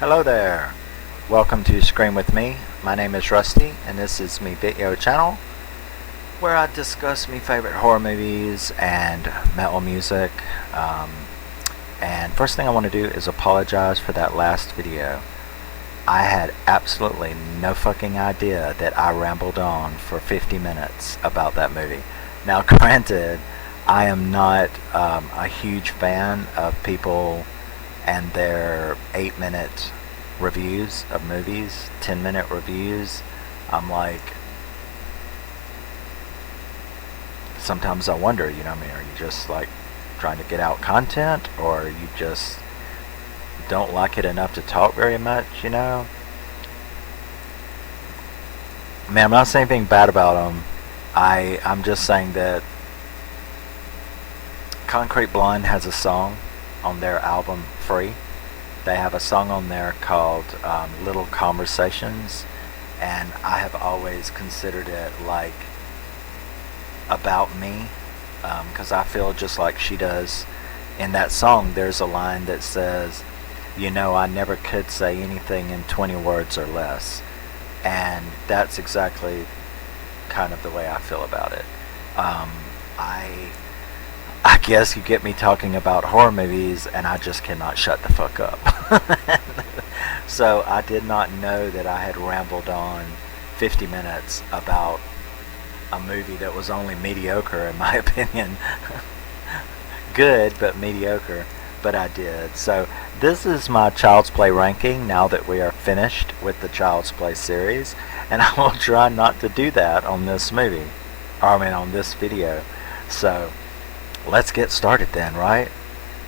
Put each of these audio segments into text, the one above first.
Hello there. Welcome to Scream With Me. My name is Rusty and this is me video channel where I discuss me favorite horror movies and metal music. And first thing I want to do is apologize for that last video. I had absolutely no fucking idea that I rambled on for 50 minutes about that movie. Now granted, I am not a huge fan of people and their 8-minute reviews of movies, 10-minute reviews. I'm like, sometimes I wonder, are you just like trying to get out content, or you just don't like it enough to talk very much? Man, I'm not saying anything bad about them. I'm just saying that Concrete Blonde has a song on their album Free. They have a song on there called Little Conversations, and I have always considered it like about me, because I feel just like she does. In that song there's a line that says, I never could say anything in 20 words or less, and that's exactly kind of the way I feel about it. I guess you get me talking about horror movies and I just cannot shut the fuck up. So I did not know that I had rambled on 50 minutes about a movie that was only mediocre in my opinion. Good, but mediocre. But I did. So this is my Child's Play ranking now that we are finished with the Child's Play series, and I will try not to do that on this movie. On this video. So let's get started then, right?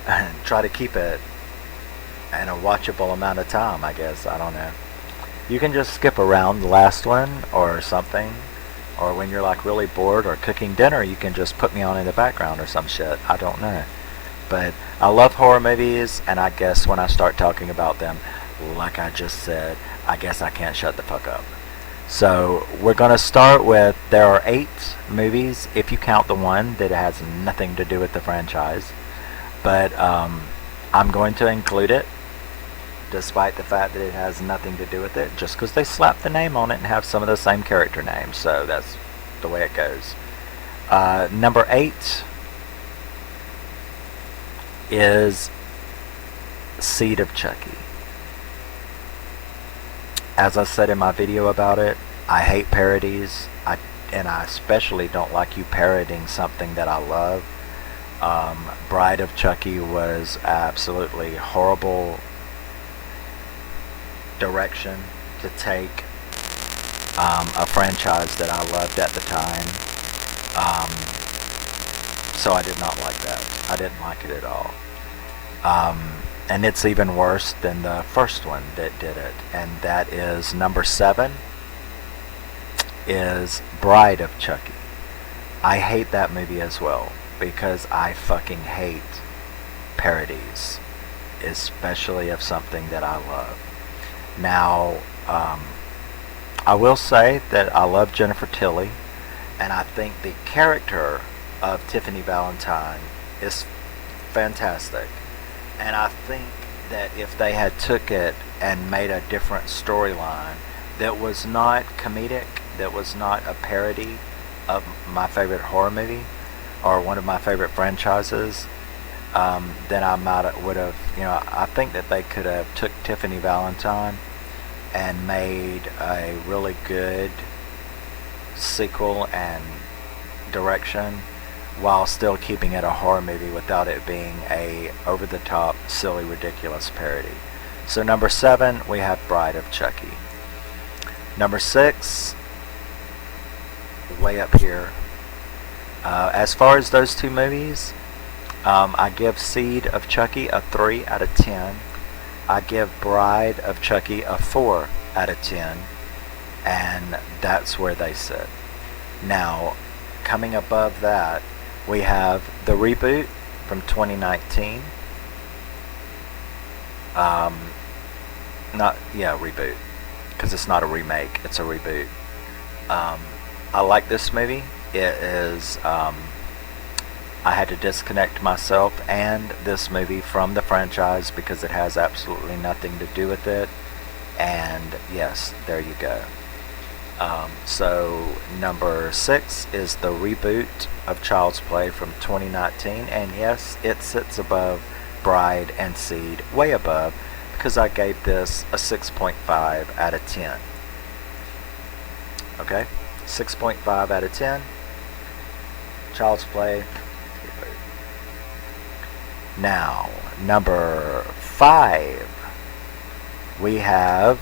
And try to keep it in a watchable amount of time, I guess. I don't know. You can just skip around the last one or something. Or when you're like really bored or cooking dinner, you can just put me on in the background or some shit. I don't know. But I love horror movies, and I guess when I start talking about them, like I just said, I guess I can't shut the fuck up. So we're going to start with, there are 8 movies, if you count the one that has nothing to do with the franchise. But I'm going to include it, despite the fact that it has nothing to do with it, just because they slap the name on it and have some of the same character names. So that's the way it goes. Number 8 is Seed of Chucky. As I said in my video about it, I hate parodies, and I especially don't like you parodying something that I love. Bride of Chucky was absolutely horrible direction to take a franchise that I loved at the time. So I did not like that. I didn't like it at all. And it's even worse than the first one that did it, and that is number 7 is Bride of Chucky. I hate that movie as well, because I fucking hate parodies, especially of something that I love. Now, I will say that I love Jennifer Tilly, and I think the character of Tiffany Valentine is fantastic. And I think that if they had took it and made a different storyline that was not comedic, that was not a parody of my favorite horror movie or one of my favorite franchises, then I would have, I think that they could have took Tiffany Valentine and made a really good sequel and direction, while still keeping it a horror movie without it being a over-the-top, silly, ridiculous parody. So number 7, we have Bride of Chucky. Number 6, way up here. As far as those 2 movies, I give Seed of Chucky a 3 out of 10. I give Bride of Chucky a 4 out of 10. And that's where they sit. Now, coming above that, we have the Reboot from 2019. Reboot, because it's not a remake, it's a reboot. I like this movie. It is I had to disconnect myself and this movie from the franchise because it has absolutely nothing to do with it. And yes, there you go. So number 6 is the reboot of Child's Play from 2019, and yes, it sits above Bride and Seed, way above, because I gave this a 6.5 out of 10. Okay, 6.5 out of 10. Child's Play. Now, number 5, we have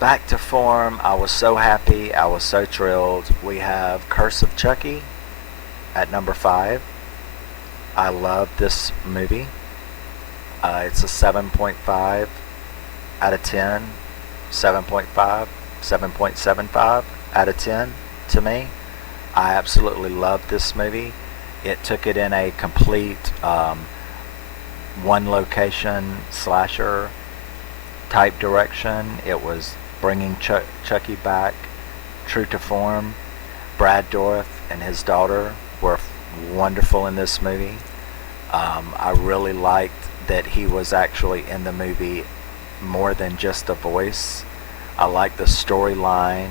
back to form. I was so happy. I was so thrilled. We have Curse of Chucky at number 5. I love this movie. It's a 7.5 out of 10. 7.5, 7.75 out of 10 to me. I absolutely loved this movie. It took it in a complete one location slasher type direction. It was bringing Chucky back true to form. Brad Dourif and his daughter were wonderful in this movie. I really liked that he was actually in the movie more than just a voice. I liked the storyline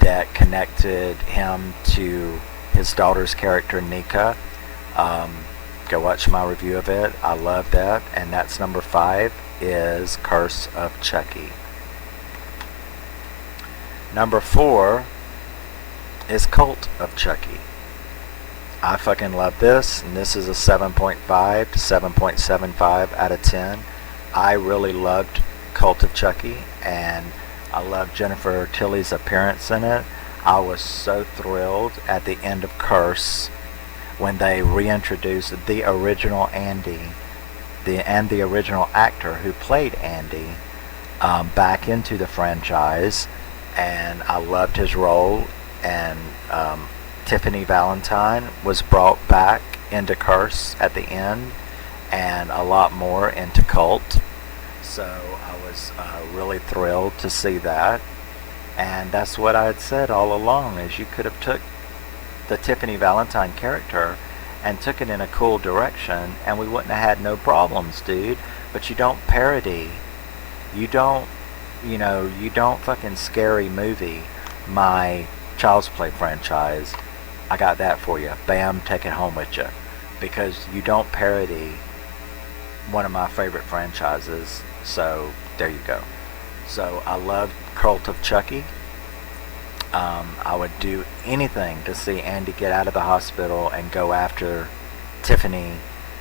that connected him to his daughter's character Nika. Go watch my review of it. I love that. And that's number 5 is Curse of Chucky. Number 4 is Cult of Chucky. I fucking love this, and this is a 7.5 to 7.75 out of 10. I really loved Cult of Chucky, and I loved Jennifer Tilly's appearance in it. I was so thrilled at the end of Curse when they reintroduced the original Andy and the original actor who played Andy back into the franchise, and I loved his role. And Tiffany Valentine was brought back into Curse at the end, and a lot more into Cult. So I was really thrilled to see that. And that's what I had said all along, is you could have took the Tiffany Valentine character and took it in a cool direction, and we wouldn't have had no problems, dude. But you don't parody. You don't fucking scary movie my Child's Play franchise. I got that for you. Bam, take it home with you. Because you don't parody one of my favorite franchises. So, there you go. So, I love Cult of Chucky. I would do anything to see Andy get out of the hospital and go after Tiffany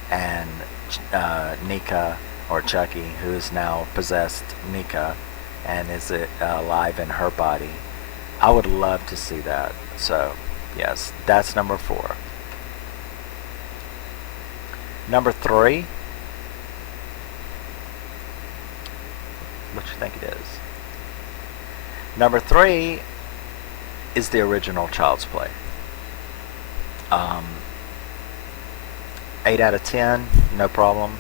and Nika, or Chucky, who is now possessed Nika and is alive in her body. I would love to see that. So, yes, that's number 4. Number 3. What you think it is? Number 3 is the original Child's Play. 8 out of 10, no problem.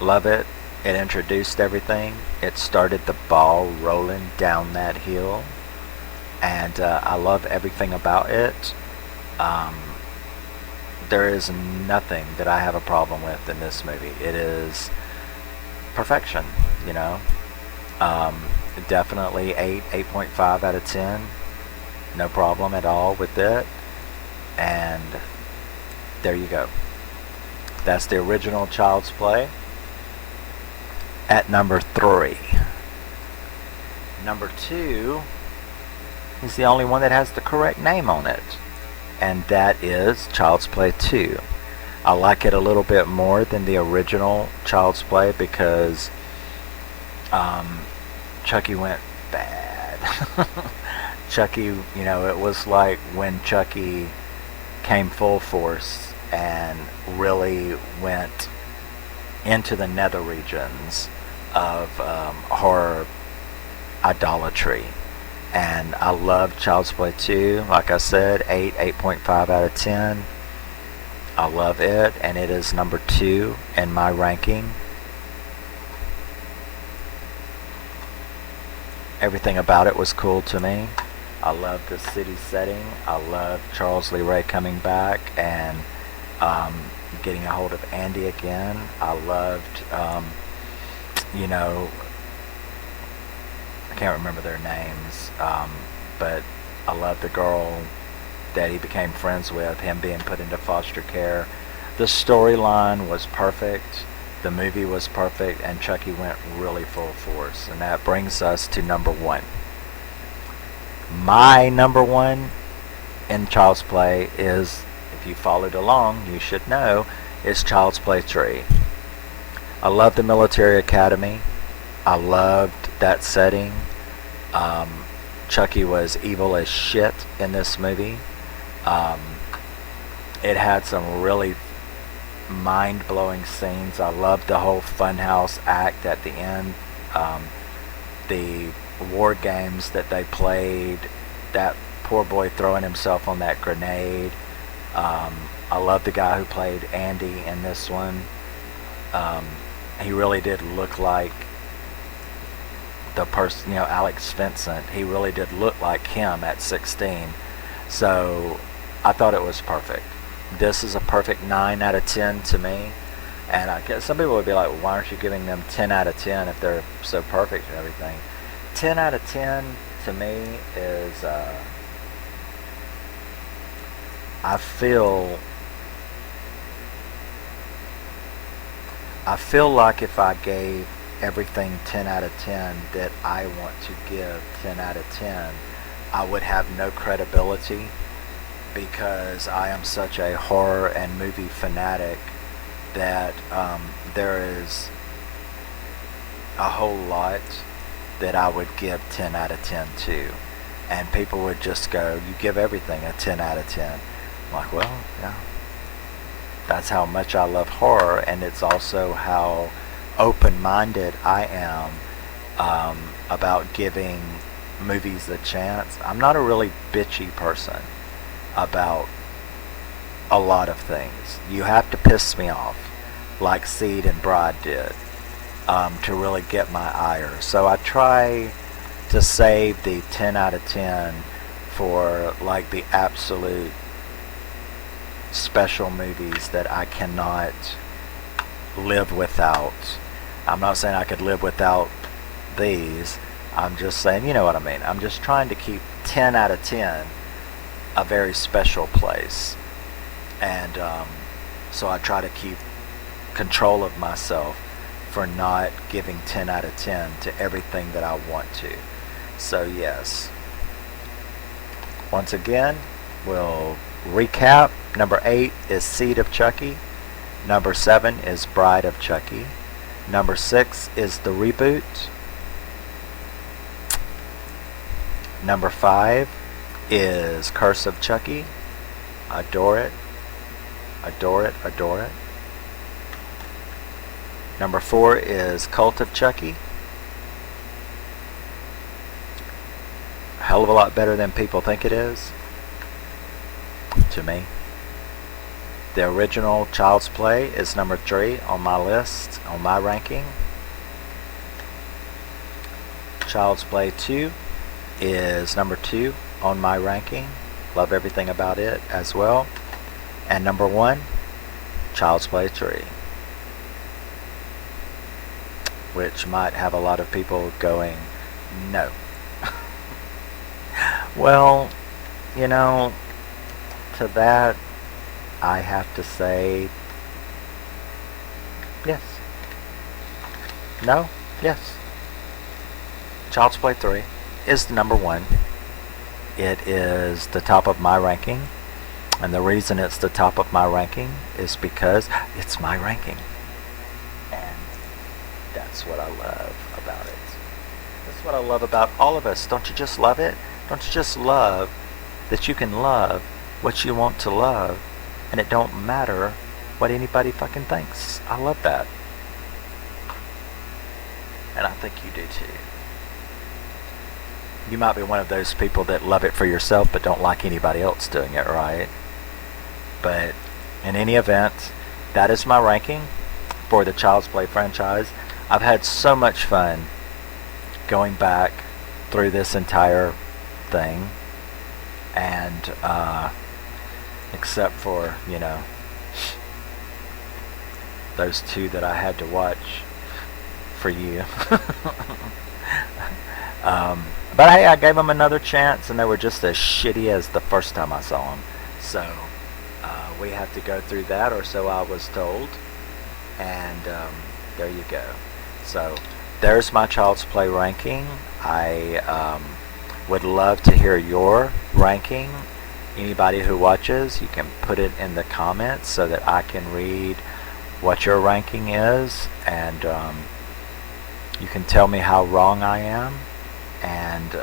Love it. It introduced everything. It started the ball rolling down that hill. And I love everything about it. There is nothing that I have a problem with in this movie. It is perfection, you know. Definitely 8.5 out of 10. No problem at all with it. And there you go. That's the original Child's Play. At number 3. Number 2 is the only one that has the correct name on it. And that is Child's Play 2. I like it a little bit more than the original Child's Play because Chucky went bad. Chucky, it was like when Chucky came full force and really went into the nether regions of horror idolatry. And I love Child's Play 2. Like I said, 8.5 out of 10. I love it, and it is number 2 in my ranking. Everything about it was cool to me. I love the city setting. I love Charles Lee Ray coming back, and Um, getting a hold of Andy again. I loved, you know, I can't remember their names, but I loved the girl that he became friends with, him being put into foster care. The storyline was perfect. The movie was perfect, and Chucky went really full force. And that brings us to number one. My number one in Child's Play is, if you followed along, you should know, is Child's Play 3. I love the military academy. I loved that setting. Chucky was evil as shit in this movie. It had some really mind-blowing scenes. I loved the whole funhouse act at the end. The war games that they played, that poor boy throwing himself on that grenade. I love the guy who played Andy in this one. He really did look like the person, Alex Vincent. He really did look like him at 16. So I thought it was perfect. This is a perfect 9 out of 10 to me. And I guess some people would be like, well, why aren't you giving them 10 out of 10 if they're so perfect and everything? 10 out of 10 to me is, I feel like if I gave everything 10 out of 10 that I want to give 10 out of 10, I would have no credibility, because I am such a horror and movie fanatic that there is a whole lot that I would give 10 out of 10 to. And people would just go, you give everything a 10 out of 10. I'm like, well, yeah. That's how much I love horror, and it's also how open-minded I am about giving movies a chance. I'm not a really bitchy person about a lot of things. You have to piss me off, like Seed and Bride did, to really get my ire. So I try to save the 10 out of 10 for like the absolute special movies that I cannot live without. I'm not saying I could live without these. I'm just saying, you know what I mean. I'm just trying to keep 10 out of 10 a very special place. And so I try to keep control of myself for not giving 10 out of 10 to everything that I want to. So yes. Once again, we'll recap. Number 8 is Seed of Chucky. Number 7 is Bride of Chucky. Number 6 is The Reboot. Number 5 is Curse of Chucky. Adore it. Adore it. Adore it. Number 4 is Cult of Chucky. A hell of a lot better than people think it is, to me. The original Child's Play is number 3 on my list, on my ranking. Child's Play 2 is number 2 on my ranking. Love everything about it as well. And number 1, Child's Play 3. Which might have a lot of people going, no. Well, to that, I have to say, yes. No, yes. Child's Play 3 is the number 1. It is the top of my ranking. And the reason it's the top of my ranking is because it's my ranking. And that's what I love about it. That's what I love about all of us. Don't you just love it? Don't you just love that you can love what you want to love, and it don't matter what anybody fucking thinks? I love that. And I think you do too. You might be one of those people that love it for yourself but don't like anybody else doing it, right? But in any event, that is my ranking for the Child's Play franchise. I've had so much fun going back through this entire thing, and except for those two that I had to watch for you. But hey, I gave them another chance, and they were just as shitty as the first time I saw them. So we have to go through that, or so I was told. And there you go. So there's my Child's Play ranking. I would love to hear your ranking. Anybody who watches, you can put it in the comments so that I can read what your ranking is, and you can tell me how wrong I am, and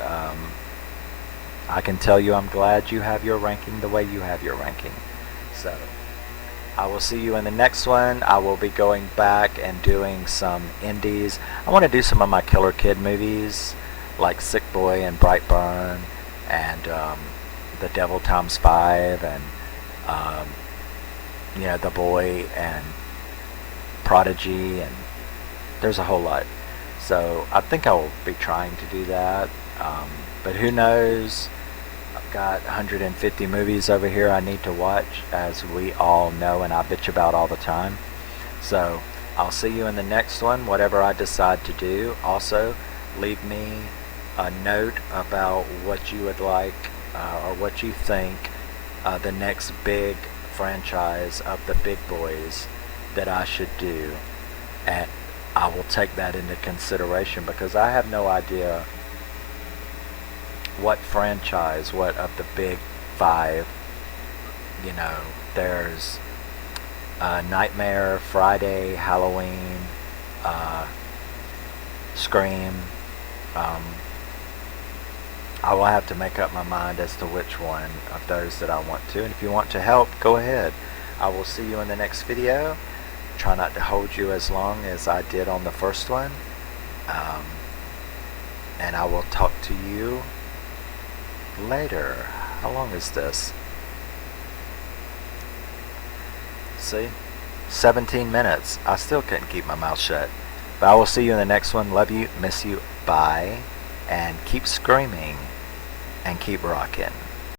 I can tell you I'm glad you have your ranking the way you have your ranking. So I will see you in the next one. I will be going back and doing some indies. I want to do some of my Killer Kid movies, like Sick Boy and Brightburn, and The Devil Times 5, and The Boy, and Prodigy, and there's a whole lot. So I think I will be trying to do that, but who knows. I've got 150 movies over here I need to watch, as we all know and I bitch about all the time. So I'll see you in the next one, whatever I decide to do. Also, leave me a note about what you would like, or what you think the next big franchise of the big boys that I should do, and I will take that into consideration, because I have no idea what franchise, what of the big five. There's Nightmare, Friday, Halloween, Scream. I will have to make up my mind as to which one of those that I want to, and if you want to help, go ahead. I will see you in the next video. Try not to hold you as long as I did on the first one, and I will talk to you later. How long is this? See? 17 minutes. I still couldn't keep my mouth shut. But I will see you in the next one. Love you, miss you, bye, and keep screaming and keep rocking.